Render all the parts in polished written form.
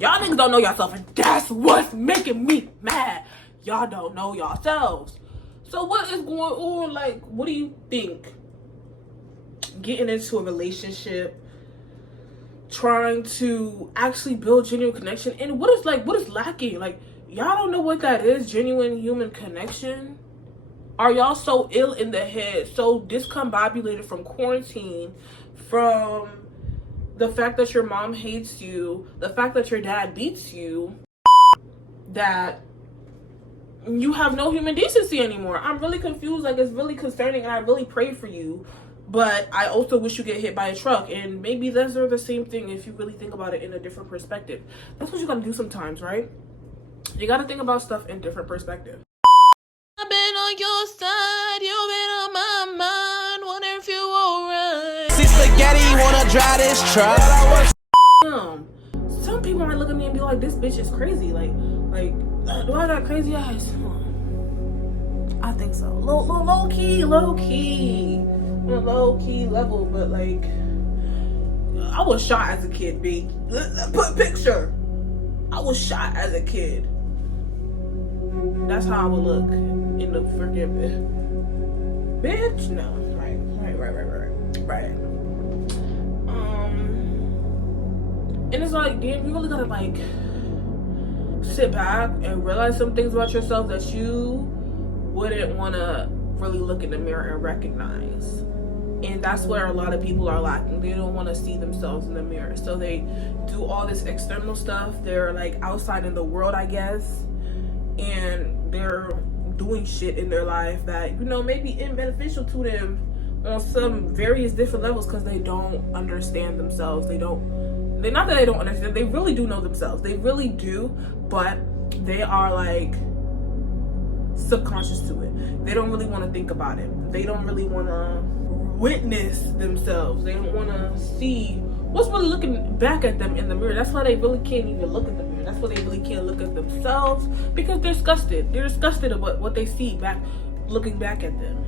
Y'all niggas don't know yourself, and that's what's making me mad. Y'all don't know yourselves. So what is going on? Like, what do you think? Getting into a relationship, trying to actually build genuine connection, and what is lacking? Like, y'all don't know what that is, genuine human connection? Are y'all so ill in the head, so discombobulated from quarantine, from the fact that your mom hates you, the fact that your dad beats you, that you have no human decency anymore? I'm really confused. Like, it's really concerning, and I really pray for you. But I also wish you get hit by a truck. And maybe those are the same thing if you really think about it in a different perspective. That's what you gotta do sometimes, right? You gotta think about stuff in different perspective. I've been on your side, you've been on my mind. Wonder if you alright. See spaghetti, wanna drive this truck. Some people might look at me and be like, this bitch is crazy. Like, do I got crazy eyes? I think so. Low key level, but like, I was shot as a kid, B. Put a picture. I was shot as a kid. That's how I would look in the freaking bitch. No, right. And it's like, damn, you really gotta like sit back and realize some things about yourself that you wouldn't want to really look in the mirror and recognize. And that's where a lot of people are lacking. They don't want to see themselves in the mirror, so they do all this external stuff. They're like outside in the world, I guess, and they're doing shit in their life that, you know, may be beneficial to them on some various different levels, because they don't understand themselves. Not that they don't understand, they really do know themselves. They really do, but they are like subconscious to it. They don't really want to think about it. They don't really want to witness themselves. They don't want to see what's really looking back at them in the mirror. That's why they really can't even look at the mirror. That's why they really can't look at themselves, because they're disgusted. They're disgusted about what they see looking back at them.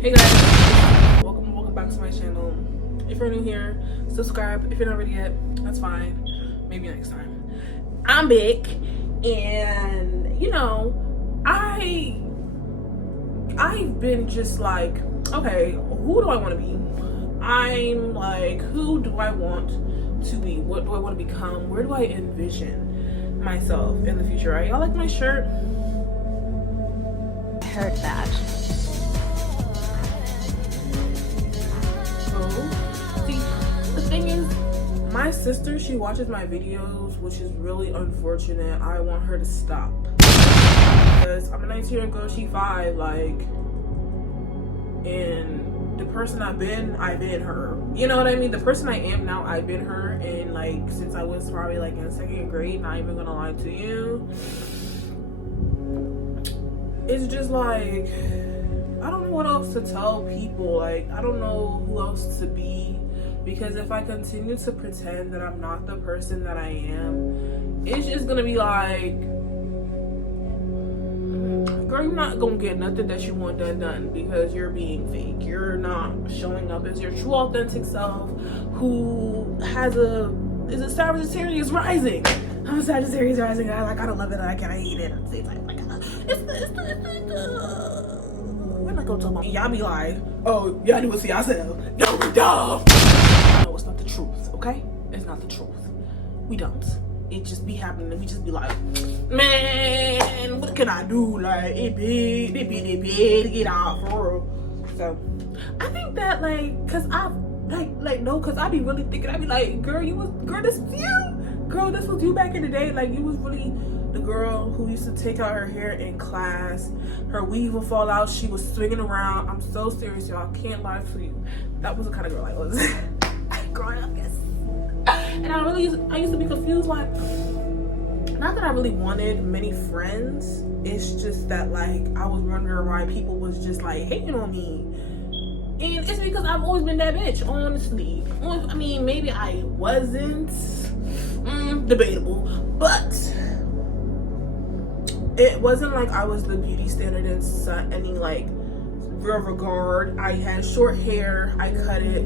Hey guys, welcome back to my channel. If you're new here, subscribe. If you're not ready yet, that's fine. Maybe next time. I'm back, and you know, I've been just like, okay, who do I want to be? I'm like, who do I want to be? What do I want to become? Where do I envision myself in the future? Right? Y'all like my shirt? I heard that. See, the thing is, my sister, she watches my videos, which is really unfortunate. I want her to stop, because I'm a 19-year-old girl, she 5, like, and the person I've been her. You know what I mean? The person I am now, I've been her, and like, since I was probably like in 2nd grade, not even gonna lie to you. It's just like, I don't know what else to tell people. Like, I don't know who else to be, because if I continue to pretend that I'm not the person that I am, it's just gonna be like, girl, you're not gonna get nothing that you want done because you're being fake. You're not showing up as your true authentic self, who is a Sagittarius rising. I'm a Sagittarius rising. I gotta love it. I gotta hate it. At the same time, we're not gonna talk about. Y'all be like, oh, y'all do it to yourself. No, we don't. No, it's not the truth. Okay, it's not the truth. We don't. It just be happening, and we just be like, man, what can I do? Like, it big to get out for real. So I think that, like, cause I be really thinking, I be like, girl, this was you. Girl, this was you back in the day. Like, you was really the girl who used to take out her hair in class. Her weave would fall out. She was swinging around. I'm so serious, y'all. I can't lie to you. That was the kind of girl I was growing up, yes. And I used to be confused, like, not that I really wanted many friends, it's just that, like, I was wondering why people was just like hating on me. And it's because I've always been that bitch, honestly. I mean, maybe I wasn't, debatable, but it wasn't like I was the beauty standard in any like real regard. I had short hair, I cut it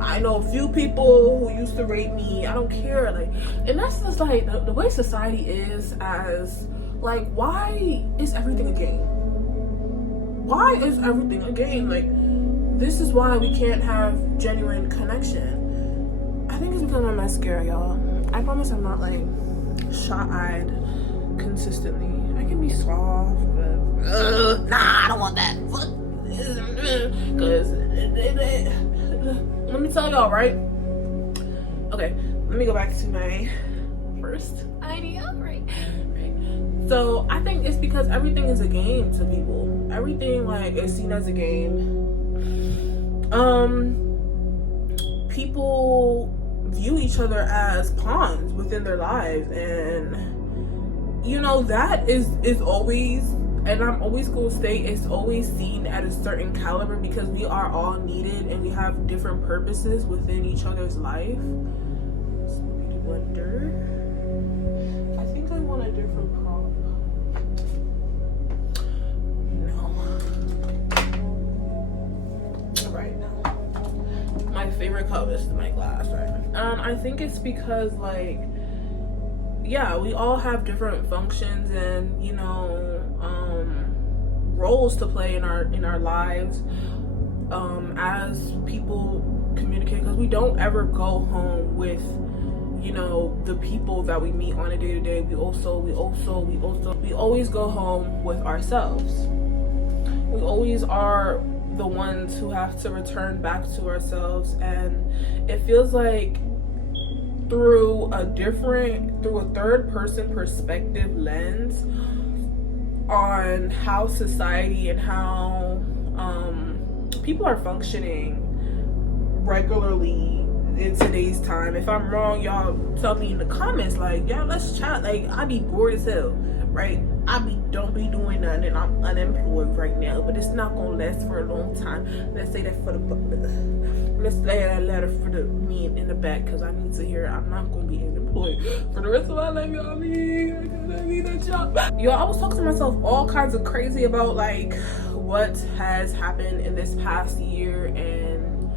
I know a few people who used to rape me. I don't care. Like, and that's just like the way society is. As like, why is everything a game? Why is everything a game? Like, this is why we can't have genuine connection. I think it's because of my mascara, y'all. I promise I'm not like shot-eyed consistently. I can be soft, but nah, I don't want that. Cause let me tell y'all, right? Okay, let me go back to my first idea, right? So I think it's because everything is a game to people. Everything like is seen as a game. People view each other as pawns within their lives, and you know that is always, and I'm always gonna say it's always seen at a certain caliber, because we are all needed and we have different purposes within each other's life. Beauty blender. I think I want a different prop. No. Right now. My favorite color is my glass, right? I think it's because like, yeah, we all have different functions and, you know, roles to play in our lives as people communicate, because we don't ever go home with, you know, the people that we meet on a day-to-day. We always go home with ourselves. We always are the ones who have to return back to ourselves, and it feels like through a third person perspective lens on how society and how people are functioning regularly in today's time. If I'm wrong, y'all tell me in the comments. Like, y'all, let's chat. Like, I be bored as hell, right? Don't be doing nothing, and I'm unemployed right now, but it's not gonna last for a long time. Let's say that for let's lay that letter for the me in the back, because I need to hear I'm not gonna be unemployed for the rest of my life, y'all. I need a job. Yo, I was talking to myself all kinds of crazy about like what has happened in this past year, and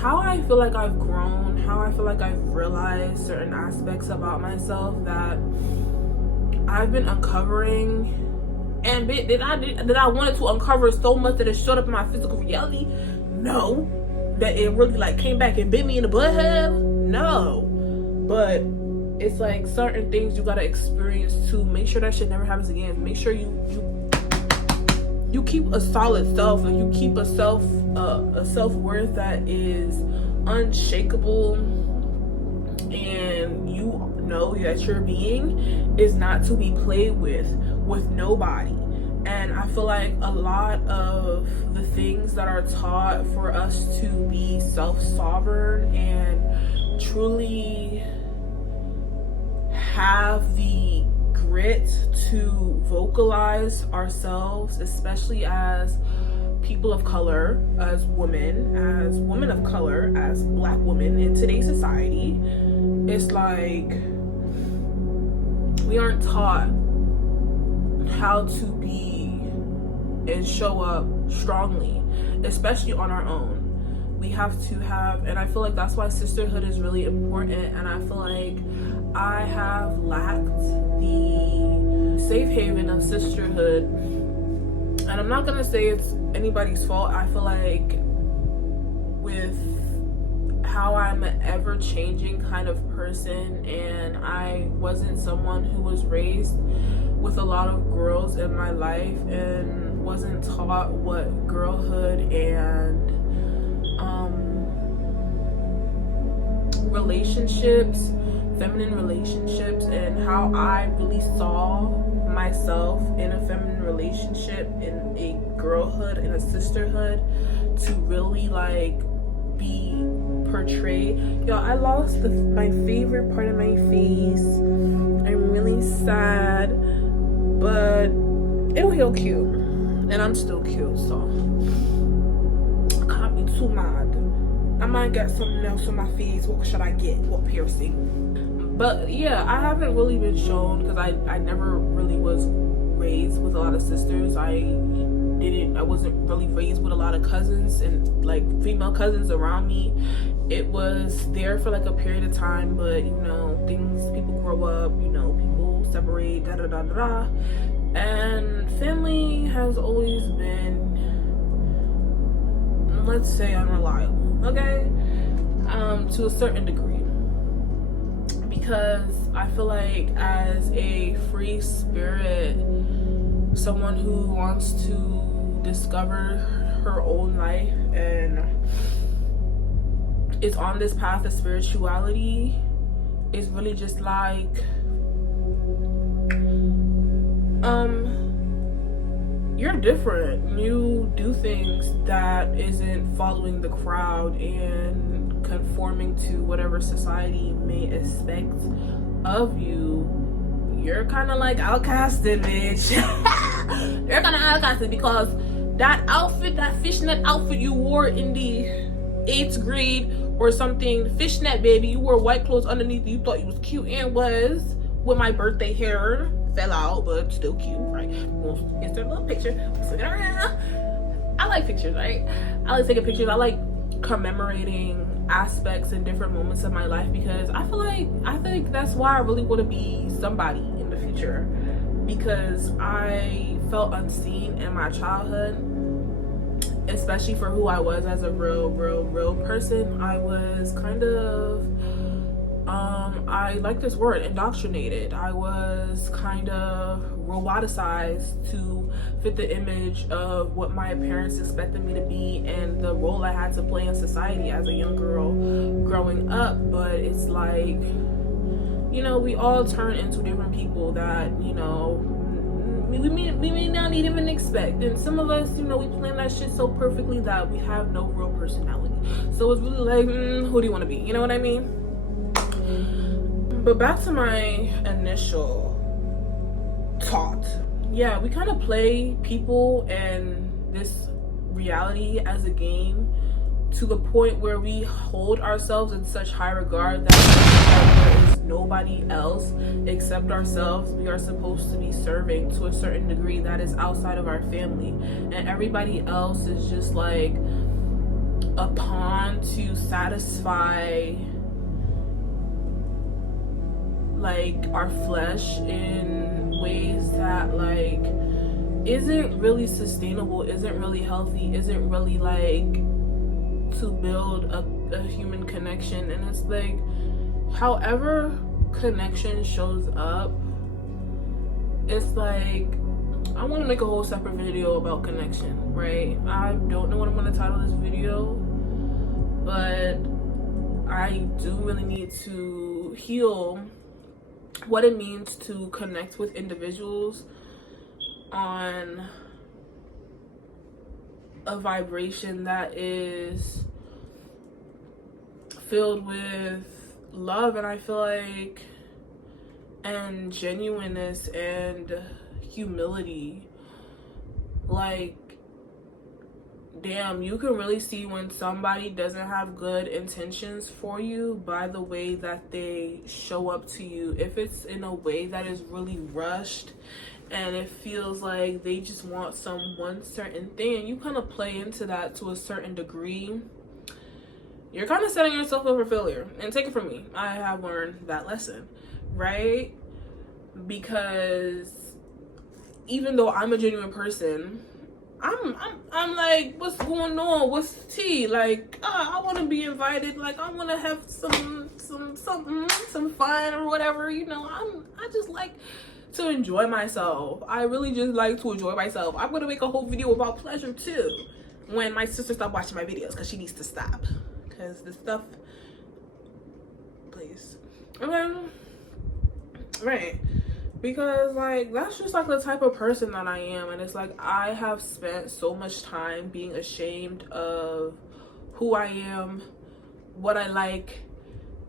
how I feel like I've grown, how I feel like I've realized certain aspects about myself that I've been uncovering. And did I wanted to uncover so much that it showed up in my physical reality? No. That it really like came back and bit me in the butt hole? No. But it's like certain things you gotta experience to make sure that shit never happens again. Make sure you keep a solid self, and you keep a self-worth that is unshakable, and you know that your being is not to be played with nobody. And I feel like a lot of the things that are taught for us to be self-sovereign and truly have the grit to vocalize ourselves, especially as people of color, as women of color, as Black women in today's society, it's like we aren't taught how to be and show up strongly, especially on our own. We have to have, and I feel like that's why sisterhood is really important, and I feel like I have lacked the safe haven of sisterhood. And I'm not gonna say it's anybody's fault. I feel like with how I'm an ever-changing kind of person, and I wasn't someone who was raised with a lot of girls in my life and wasn't taught what girlhood and relationships, feminine relationships, and how I really saw myself in a feminine relationship, in a girlhood, in a sisterhood, to really like be portrayed. Yo, I lost my favorite part of my face. I'm really sad, but it'll heal cute, and I'm still cute, so I can't be too mad. I might get something else on my face. What should I get? What piercing? But yeah, I haven't really been shown, because I never really was raised with a lot of sisters. I I wasn't really raised with a lot of cousins and like female cousins around me. It was there for like a period of time, but you know, people grow up, you know, people separate, da da da da da. And family has always been, let's say, unreliable, okay? To a certain degree. Because I feel like as a free spirit, someone who wants to discover her own life and is on this path of spirituality, is really just like, you're different. You do things that isn't following the crowd and conforming to whatever society may expect of you. You're kind of like outcasted, bitch. You're kind of outcasted because that outfit, that fishnet outfit you wore in the 8th grade or something, fishnet, baby, you wore white clothes underneath, you thought you was cute and was, with my birthday hair, fell out, but still cute, right? We'll insert a little picture. I like pictures, right? I like taking pictures. I like commemorating aspects and different moments of my life because I think that's why I really want to be somebody in the future, because I felt unseen in my childhood, especially for who I was as a real person. I was kind of I like this word, indoctrinated. I was kind of roboticized to fit the image of what my parents expected me to be and the role I had to play in society as a young girl growing up. But it's like, you know, we all turn into different people that, you know, we may not even expect. And some of us, you know, we plan that shit so perfectly that we have no real personality. So it's really like, who do you want to be? You know what I mean? But back to my initial thought. Yeah, we kind of play people and this reality as a game to the point where we hold ourselves in such high regard that there is nobody else except ourselves we are supposed to be serving to a certain degree that is outside of our family. And everybody else is just like a pawn to satisfy like our flesh in ways that like isn't really sustainable, isn't really healthy, isn't really like to build a human connection. And it's like, however connection shows up, it's like, I want to make a whole separate video about connection, right? I don't know what I'm going to title this video, but I do really need to heal what it means to connect with individuals on a vibration that is filled with love, and I feel like, and genuineness and humility. Like, damn, you can really see when somebody doesn't have good intentions for you by the way that they show up to you. If it's in a way that is really rushed and it feels like they just want one certain thing, and you kind of play into that to a certain degree, you're kind of setting yourself up for failure. And take it from me, I have learned that lesson, right? Because even though I'm a genuine person, I'm like, what's going on? What's the tea? Like, I want to be invited. Like, I want to have some fun or whatever. You know, I just like to enjoy myself. I really just like to enjoy myself. I'm gonna make a whole video about pleasure too when my sister stopped watching my videos, because she needs to stop. Because the stuff, please. Okay, right. Because like, that's just like the type of person that I am. And it's like, I have spent so much time being ashamed of who I am, what I like,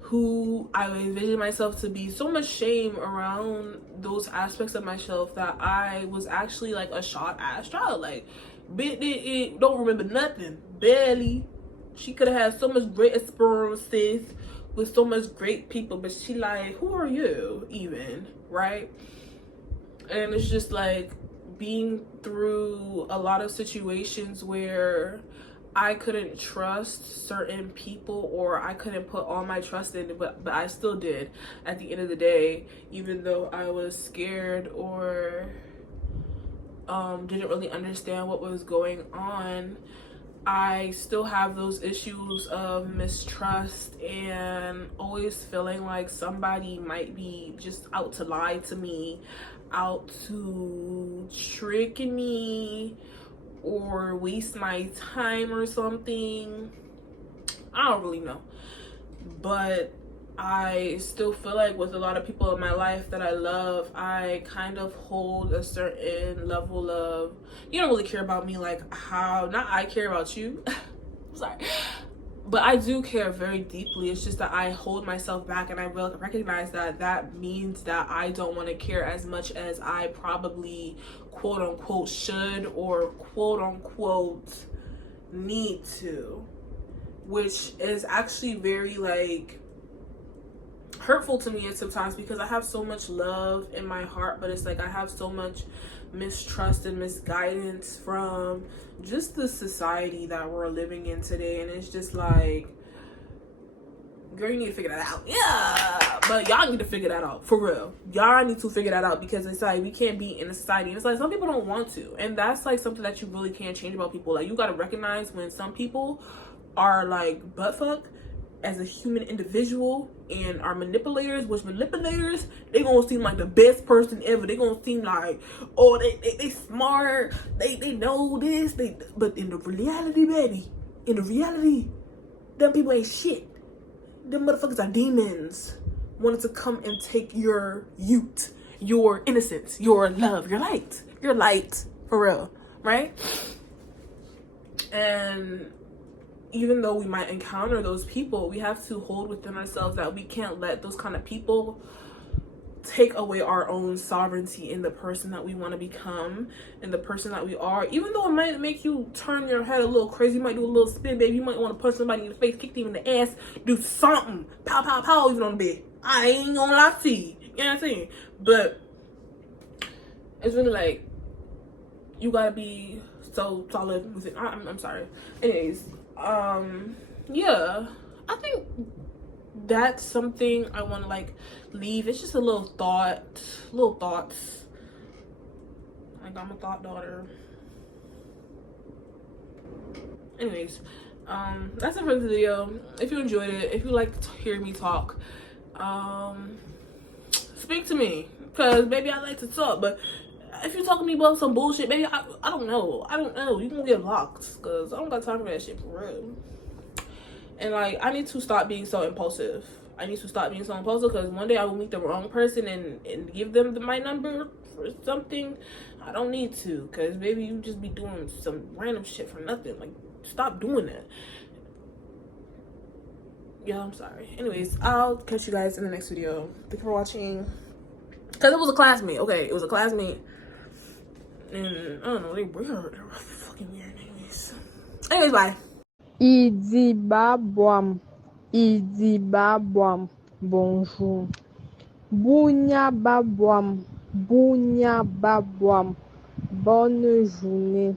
who I envision myself to be. So much shame around those aspects of myself that I was actually like a short ass child. Like, don't remember nothing, barely. She could have had so much great experiences with so much great people, but she like, who are you even, right? And it's just like, being through a lot of situations where I couldn't trust certain people, or I couldn't put all my trust in it, but I still did at the end of the day, even though I was scared or didn't really understand what was going on. I still have those issues of mistrust and always feeling like somebody might be just out to lie to me, out to trick me or waste my time or something. I don't really know. But I still feel like with a lot of people in my life that I love, I kind of hold a certain level of, you don't really care about me like how, not I care about you. Sorry. But I do care very deeply. It's just that I hold myself back, and I will recognize that that means that I don't want to care as much as I probably quote unquote should or quote unquote need to, which is actually very like hurtful to me at sometimes, because I have so much love in my heart, but it's like I have so much mistrust and misguidance from just the society that we're living in today. And it's just like, girl, you need to figure that out. Yeah, but y'all need to figure that out for real. Y'all need to figure that out, because it's like we can't be in a society. It's like some people don't want to, and that's like something that you really can't change about people. Like, you got to recognize when some people are like buttfuck as a human individual and are manipulators, which manipulators, they gonna seem like the best person ever. They gonna seem like, oh, they smart, they know this, but in the reality, baby, in the reality, them people ain't shit. Them motherfuckers are demons wanting to come and take your youth, your innocence, your love, your light, for real, right? And even though we might encounter those people, we have to hold within ourselves that we can't let those kind of people take away our own sovereignty in the person that we want to become and the person that we are. Even though it might make you turn your head a little crazy, you might do a little spin, baby, you might want to punch somebody in the face, kick them in the ass, do something, pow pow pow, even on the bed. I ain't gonna lie to you, you know what I'm saying? But it's really like, you gotta be so solid with it. I'm sorry. Anyways, yeah, I think that's something I want to like leave. It's just a little thoughts. Like, I'm a thought daughter. Anyways, that's it for this video. If you enjoyed it, if you like to hear me talk, speak to me, because maybe I like to talk. But if you're talking to me about some bullshit, baby, I don't know. You can get blocked, because I don't got time for that shit, for real. And like, I need to stop being so impulsive. Because one day I will meet the wrong person and give them my number for something. I don't need to, because baby, you just be doing some random shit for nothing. Like, stop doing that. Yeah, I'm sorry. Anyways, I'll catch you guys in the next video. Thank you for watching. Because it was a classmate. Okay, it was a classmate. And I don't know, they were fucking weird. Anyways, bye. Idibabwam, bonjour. Bunya babwam, bonne journée.